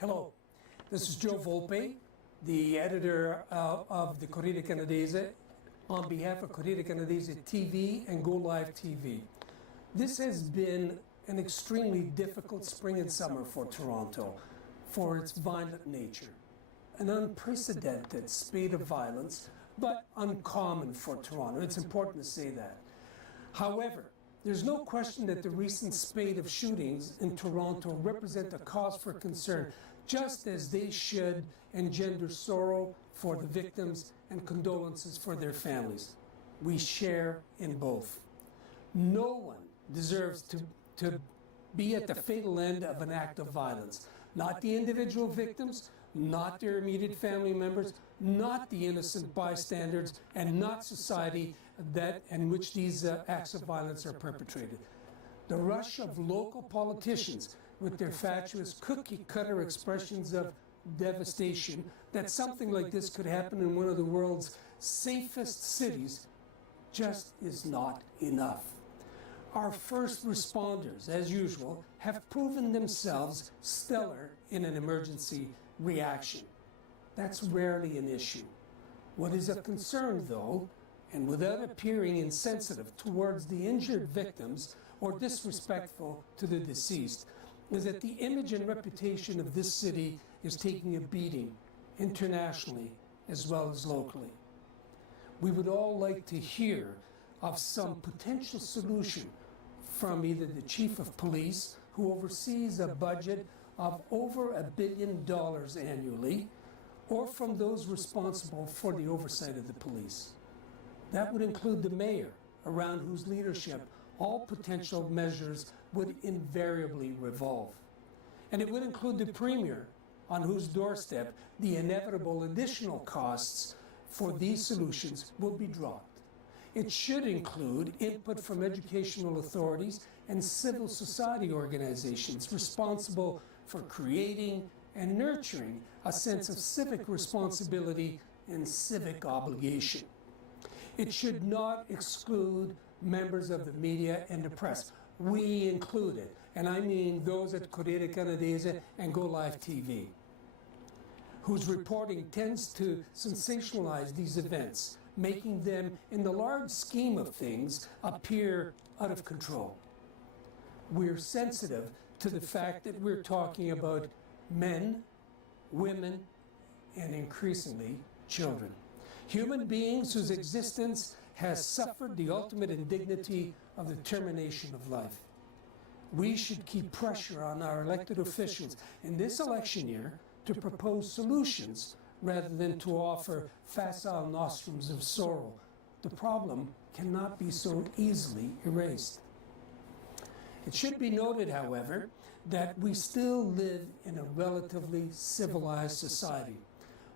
Hello, this is Joe Volpe, the editor of the Corriere Canadese, on behalf of Corriere Canadese TV and Go Live TV. This has been an extremely difficult spring and summer for Toronto for its violent nature. An unprecedented spate of violence, but uncommon for Toronto. It's important to say that. However, there's no question that the recent spate of shootings in Toronto represent a cause for concern, just as they should engender sorrow for the victims and condolences for their families. We share in both. No one deserves to be at the fatal end of an act of violence. Not the individual victims, not their immediate family members, not the innocent bystanders, and not society in which these acts of violence are perpetrated. The rush of local politicians with their fatuous cookie-cutter expressions of devastation that something like this could happen in one of the world's safest cities just is not enough. Our first responders, as usual, have proven themselves stellar in an emergency reaction. That's rarely an issue. What is a concern, though, and without appearing insensitive towards the injured victims or disrespectful to the deceased, is that the image and reputation of this city is taking a beating internationally as well as locally. We would all like to hear of some potential solution from either the chief of police, who oversees a budget of over $1 billion annually, or from those responsible for the oversight of the police. That would include the mayor, around whose leadership all potential measures would invariably revolve. And it would include the premier, on whose doorstep the inevitable additional costs for these solutions will be dropped. It should include input from educational authorities and civil society organizations responsible for creating and nurturing a sense of civic responsibility and civic obligation. It should not exclude members of the media and the press. We included, and I mean those at Corriere Canadese and Go Live TV, whose reporting tends to sensationalize these events, making them, in the large scheme of things, appear out of control. We're sensitive to the fact that we're talking about men, women, and increasingly children. Human beings whose existence has suffered the ultimate indignity of the termination of life. We should keep pressure on our elected officials in this election year to propose solutions rather than to offer facile nostrums of sorrow. The problem cannot be so easily erased. It should be noted, however, that we still live in a relatively civilized society.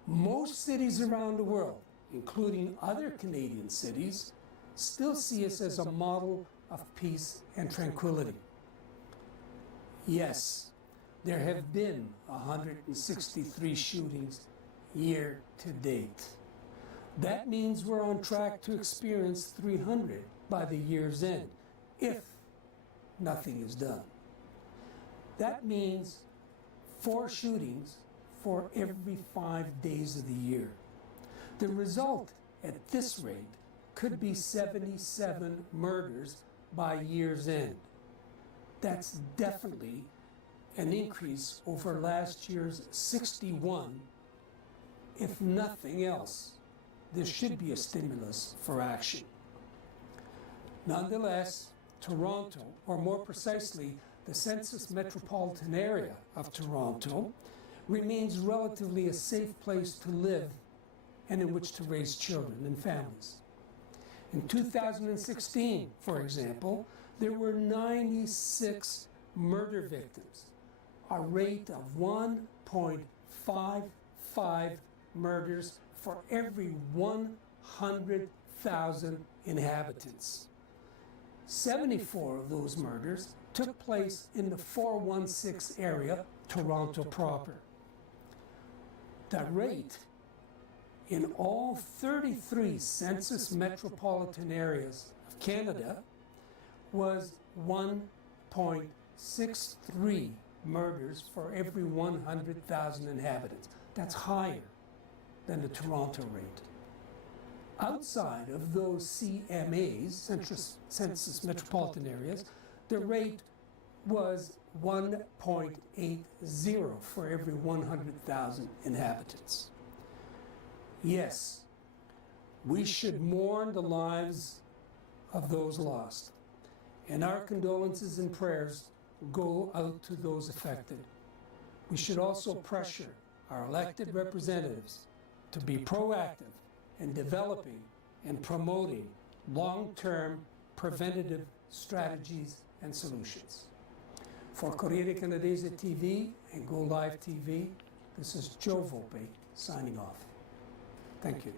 Most cities around the world, including other Canadian cities, still see us as a model of peace and tranquility. Yes, there have been 163 shootings year to date. That means we're on track to experience 300 by the year's end, if nothing is done. That means 4 shootings for every 5 days of the year. The result, at this rate, could be 77 murders by year's end. That's definitely an increase over last year's 61. If nothing else, this should be a stimulus for action. Nonetheless, Toronto, or more precisely, the census metropolitan area of Toronto, remains relatively a safe place to live and in which to raise children and families. In 2016, for example, there were 96 murder victims, a rate of 1.55 murders for every 100,000 inhabitants. 74 of those murders took place in the 416 area, Toronto proper. The rate in all 33 census metropolitan areas of Canada was 1.63 murders for every 100,000 inhabitants. That's higher than the Toronto rate. Outside of those CMAs, Census Metropolitan Areas, the rate was 1.80 for every 100,000 inhabitants. Yes, we should mourn the lives of those lost, and our condolences and prayers go out to those affected. We should also pressure our elected representatives to be proactive in developing and promoting long-term preventative strategies and solutions. For Corriere Canadese TV and Go Live TV, this is Joe Volpe signing off. Thank you.